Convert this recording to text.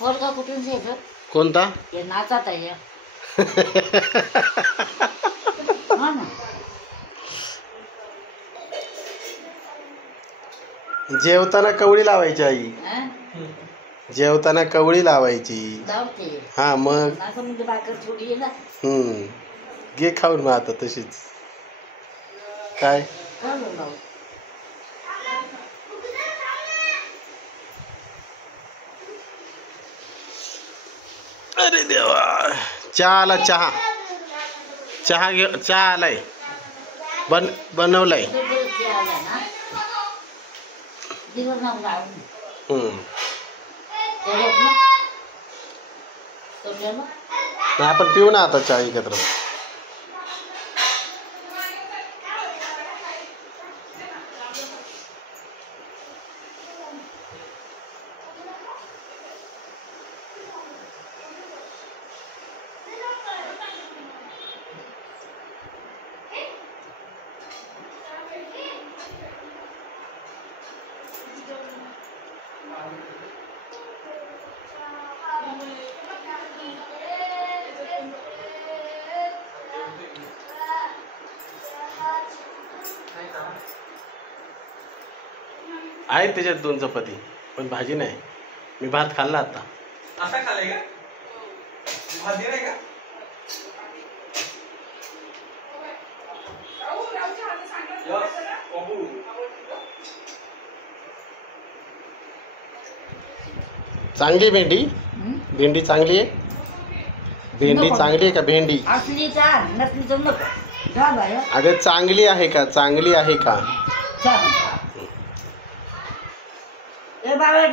पोरगा कुठून येतो कोणता हे नाचात आहे हा ना जेवताना कवळी लावायची आई हा? जेवताना कवळी लावायची लावते हा मग असं म्हणजे भाकर थोडी आहे ना घे खाऊन मग आता तशीच काय चालू लावू अरे देवा चहा आला चहा चहा घे चहा आलाय बनवलाय दिवस नाव लावून हम्म नाही आपण पिऊ ना आता चहा एकत्र आहेत त्याच्यात 2 चपाती पण भाजी नाही मी भात खाल्ला आता असा खाल्लाय का भाजी नाही का चांगली भेंडी भेंडी चांगली आहे भेंडी चांगली आहे का भेंडी असली चाल नसली तर नको जा बाय अगं चांगली आहे का चांगली आहे का चाल ए बाबा